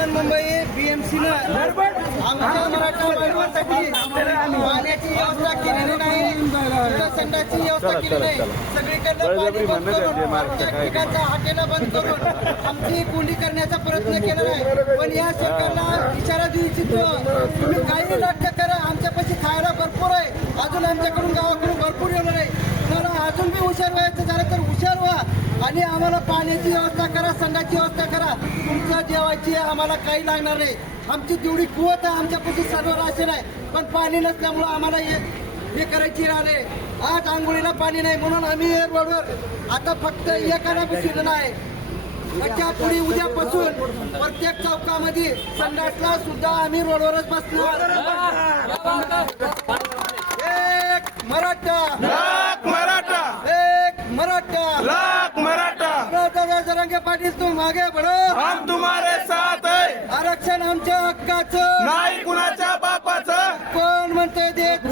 बृहन्मुंबई बीएमसीनं आमच्या मराठा बांधवांसाठी पाण्याची व्यवस्था केलेली नाही, संडाची व्यवस्था केली नाही, सगळीकडनं पाणी बंद करून प्रत्येक ठिकाणचा हॉटेल बंद करून आमची कोंडी करण्याचा प्रयत्न केला नाही. पण या सरकारला इशारा देऊ इच्छितो, तुम्ही काही नाटक करा, आमच्यापाशी खायला भरपूर आहे, अजून आमच्याकडून गावाकडून भरपूर येणार आहे, तर अजून बी हुशार व्हायचं झालं तर हुशार व्हा आणि आम्हाला पाण्याची व्यवस्था करा, संडाची व्यवस्था करा. तुमचं जेवायची आम्हाला काही लागणार नाही, आमची जेवढी कुवत आहे आमच्यापाशी सर्व राशन आहे, पण पाणी नसल्यामुळं आम्हाला हे करायची राहिले. आज आंघोळीला पाणी नाही म्हणून आम्ही रोडवर आता फक्त एकाला बसलेलं आहे. त्याच्या पुढे उद्यापासून प्रत्येक चौकामध्ये संडासला सुद्धा आम्ही रोडवरच बसणार. एक मराठा, लाख मराठा, एक मराठा, लाख मराठा, जरांगे पाटील तुम मागे बढो, हम तुम्हारे साथ है. आरक्षण आमच्या हक्काचं नाही कुणाच्या बापाचं. कोण म्हणते देत